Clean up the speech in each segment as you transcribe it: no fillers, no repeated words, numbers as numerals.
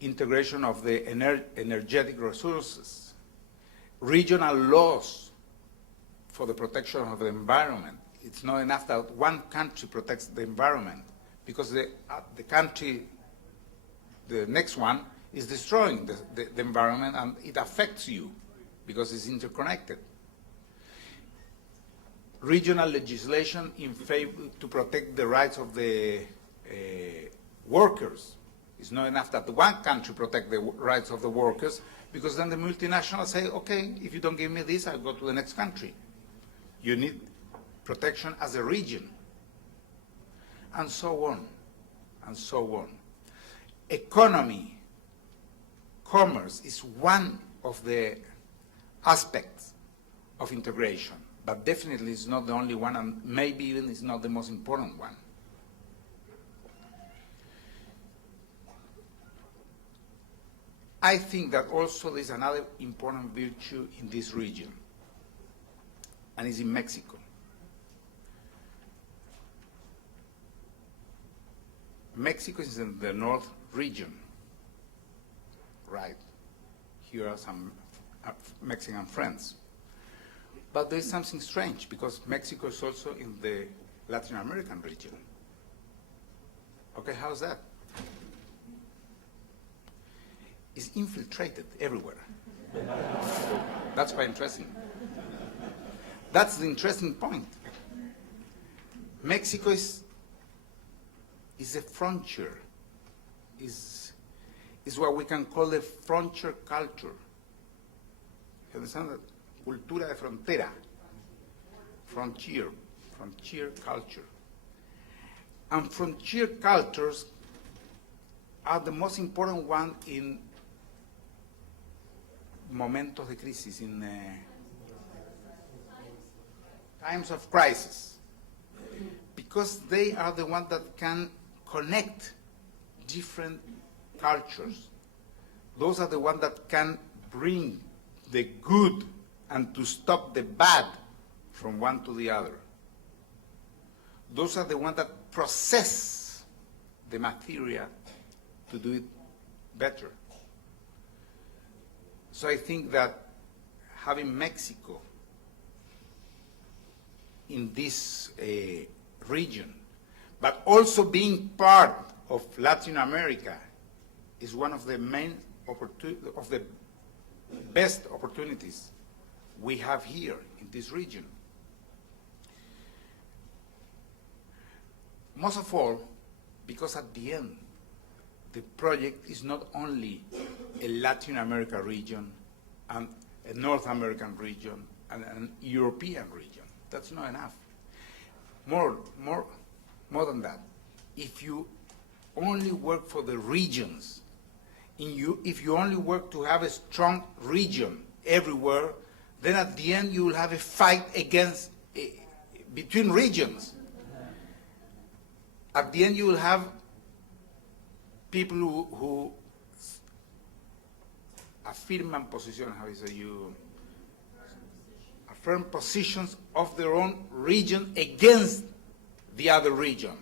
integration of the energetic resources, regional laws for the protection of the environment. It's not enough that one country protects the environment, because the country, the next one, is destroying the environment, and it affects you because it's interconnected. Regional legislation in favor to protect the rights of the workers. It's not enough that one country protect the rights of the workers, because then the multinationals say, okay, if you don't give me this, I'll go to the next country. You need protection as a region, and so on, and so on. Economy, commerce is one of the aspects of integration, but definitely it's not the only one, and maybe even it's not the most important one. I think that also there's another important virtue in this region, and it's in Mexico. Mexico is in the north region, right? Here are some Mexican friends. But there's something strange, because Mexico is also in the Latin American region. Okay, how's that? It's infiltrated everywhere. That's quite interesting. That's the interesting point. Mexico is a frontier, is what we can call the frontier culture. You understand that? Cultura de frontera, frontier culture. And frontier cultures are the most important one in momentos de crisis, in times of crisis, because they are the ones that can connect different cultures. Those are the ones that can bring the good and to stop the bad from one to the other. Those are the ones that process the material to do it better. So I think that having Mexico in this region, but also being part of Latin America, is one of the main of the best opportunities we have here in this region. Most of all, because at the end, the project is not only a Latin America region and a North American region and an European region. That's not enough. More than that. If you only work for the regions, if you only work to have a strong region everywhere, then at the end you will have a fight between regions. At the end you will have people who affirm positions, how is it, you affirm positions of their own region against the other region.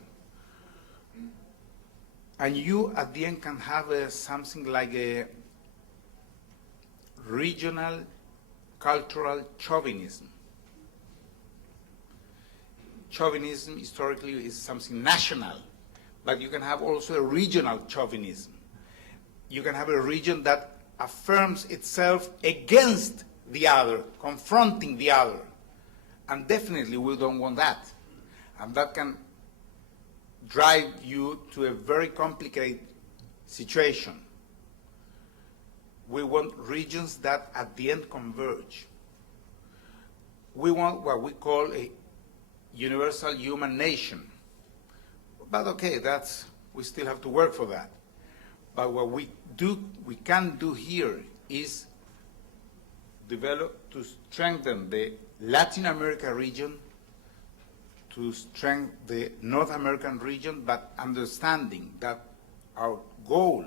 And you at the end can have something like a regional cultural chauvinism. Chauvinism historically is something national, but you can have also a regional chauvinism. You can have a region that affirms itself against the other, confronting the other. And definitely we don't want that. And that can drive you to a very complicated situation. We want regions that at the end converge. We want what we call a universal human nation. But okay, we still have to work for that. But what we can do here is develop to strengthen the Latin America region, to strengthen the North American region, but understanding that our goal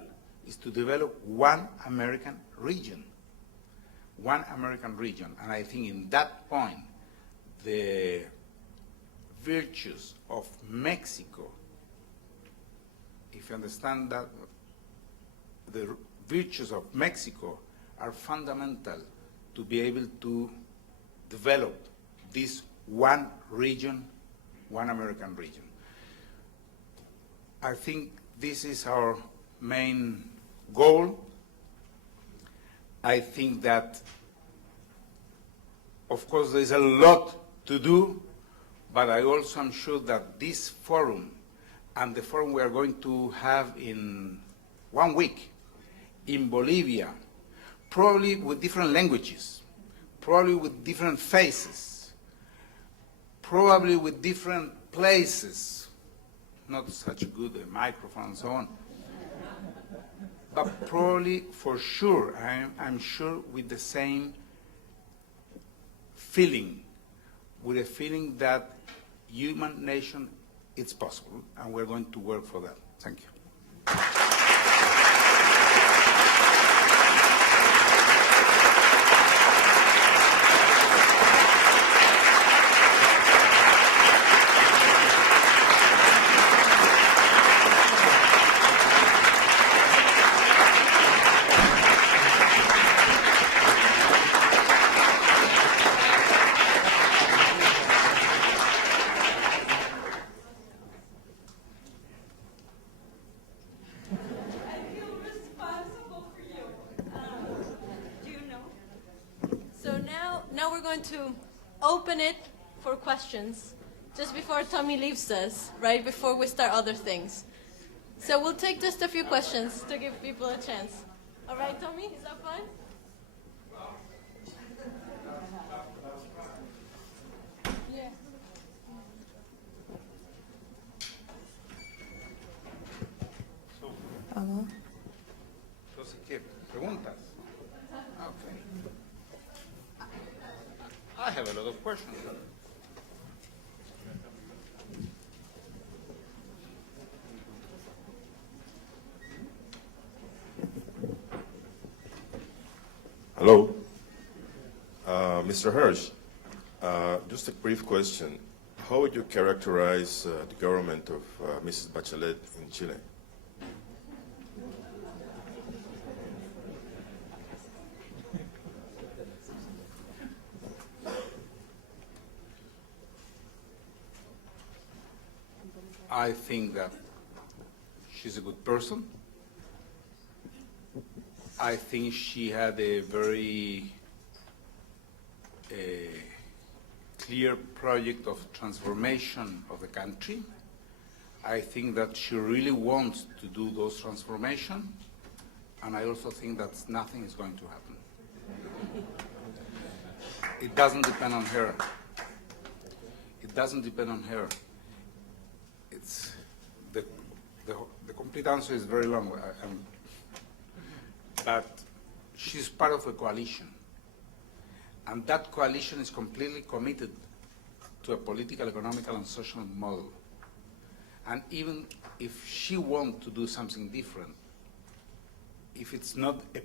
is to develop one American region. One American region. And I think in that point, the virtues of Mexico, if you understand that, the virtues of Mexico are fundamental to be able to develop this one region, one American region. I think this is our main goal. I think that, of course, there is a lot to do, but I also am sure that this forum and the forum we are going to have in 1 week in Bolivia, probably with different languages, probably with different faces, probably with different places, not such a good microphone and so on, but probably for sure, I'm sure with the same feeling, with a feeling that human nation is possible, and we're going to work for that. Thank you. To open it for questions just before Tommy leaves us, right before we start other things. So we'll take just a few questions to give people a chance. All right, Tommy, is that fine? Yeah. Entonces, ¿qué? ¿Preguntas? Okay. I have a lot of questions. Hello. Mr. Hirsch, just a brief question. How would you characterize the government of Mrs. Bachelet in Chile? I think that she's a good person. I think she had a very clear project of transformation of the country. I think that she really wants to do those transformations, and I also think that nothing is going to happen. It doesn't depend on her. It doesn't depend on her. It's the complete answer is very long, but she's part of a coalition, and that coalition is completely committed to a political, economical, and social model. And even if she wants to do something different, if it's not a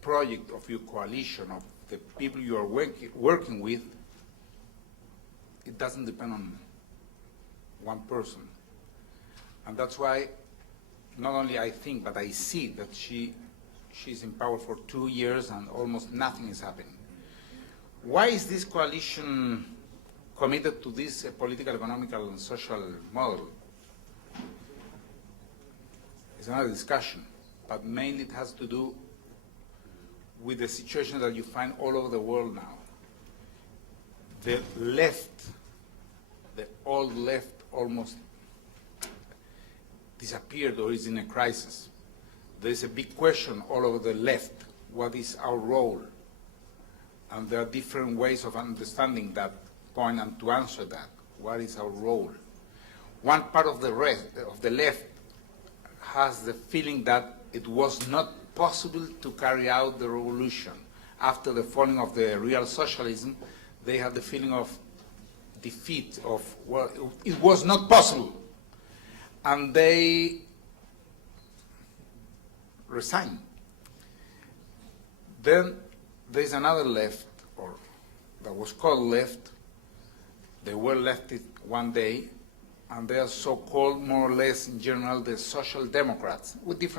project of your coalition, of the people you are working with, it doesn't depend on one person. And that's why not only I think, but I see that she's in power for 2 years and almost nothing is happening. Why is this coalition committed to this political, economical, and social model? It's another discussion, but mainly it has to do with the situation that you find all over the world now. The left, the old left, almost disappeared or is in a crisis. There is a big question all over the left. What is our role? And there are different ways of understanding that point and to answer that. What is our role? One part of the left has the feeling that it was not possible to carry out the revolution. After the falling of the real socialism, they had the feeling of defeat, of, well, it was not possible. And they resigned. Then there's another left, or that was called left. They were lefted one day, and they are so-called, more or less in general, the social democrats, with different